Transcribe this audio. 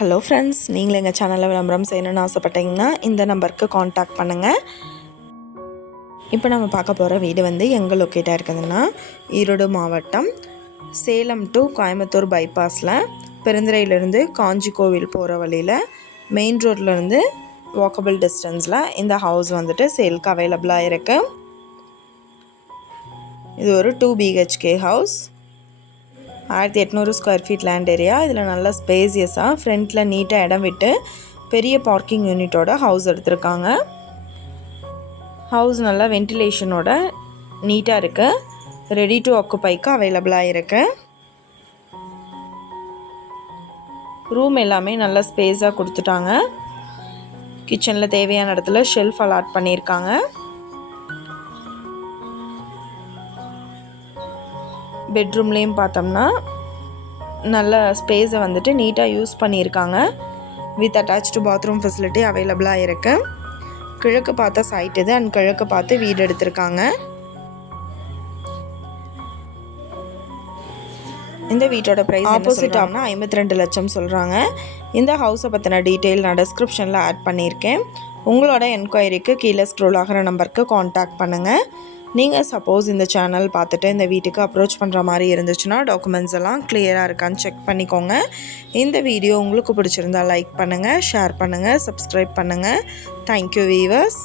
Hello friends நீங்களும் எங்கள் சேனலில் விளம்பரம் செய்யணும்னு ஆசைப்பட்டீங்கன்னா இந்த நம்பருக்கு காண்டாக்ட் பண்ணுங்கள் இப்போ நம்ம பார்க்க போகிற வீடு வந்து எங்கே லொக்கேட்டாக இருக்குதுன்னா ஈரோடு மாவட்டம் சேலம் டு கோயம்புத்தூர் பைபாஸில் பெருந்துறையிலேருந்து காஞ்சி கோவில் போகிற வழியில் மெயின் ரோட்லேருந்து வாக்கபிள் டிஸ்டன்ஸில் இந்த ஹவுஸ் வந்துட்டு சேலுக்கு அவைலபிளாக இருக்குது இது ஒரு டூ பிஹெச்கே ஹவுஸ் ஆயிரத்தி எட்நூறு ஸ்கொயர் ஃபீட் லேண்ட் ஏரியா இதில் நல்லா ஸ்பேசியஸாக ஃப்ரண்ட்டில் நீட்டாக இடம் விட்டு பெரிய பார்க்கிங் யூனிட்டோட ஹவுஸ் எடுத்திருக்காங்க. ஹவுஸ் நல்லா வென்டிலேஷனோட நீட்டாக இருக்குது ரெடி டு ஆக்குப்பைக்கு அவைலபிளாக இருக்குது ரூம் எல்லாமே நல்லா ஸ்பேஸாக கொடுத்துட்டாங்க. கிச்சனில் தேவையான இடத்துல ஷெல்ஃப் அலாட் பண்ணியிருக்காங்க. பெட்ரூம்லேயும் பார்த்தோம்னா நல்ல ஸ்பேஸை வந்துட்டு நீட்டாக யூஸ் பண்ணியிருக்காங்க. வித் அட்டாச்சு பாத்ரூம் ஃபெசிலிட்டி அவைலபிளாக இருக்குது கிழக்கு பார்த்த சைட் இது அண்ட் கிழக்கு பார்த்து வீடு எடுத்திருக்காங்க. இந்த வீட்டோட ப்ரைஸ் ஆப்போசிட் ஆகுனா ஐம்பத்தி ரெண்டு லட்சம் சொல்கிறாங்க இந்த ஹவுஸை பற்றின டீட்டெயில் நான் டிஸ்கிரிப்ஷனில் ஆட் பண்ணியிருக்கேன். உங்களோட என்கொயரிக்கு கீழே ஸ்க்ரோல் ஆகிற நம்பருக்கு காண்டாக்ட் பண்ணுங்கள் நீங்கள் சப்போஸ் இந்த சேனல் பார்த்துட்டு இந்த வீட்டுக்கு அப்ரோச் பண்ணுற மாதிரி இருந்துச்சுன்னா டாக்குமெண்ட்ஸ் எல்லாம் கிளியராக இருக்கான்னு செக் பண்ணிக்கோங்க. இந்த வீடியோ உங்களுக்கு பிடிச்சிருந்தா லைக் பண்ணுங்கள் ஷேர் பண்ணுங்கள் சப்ஸ்கிரைப் பண்ணுங்கள் தேங்க்யூ வீவர்ஸ்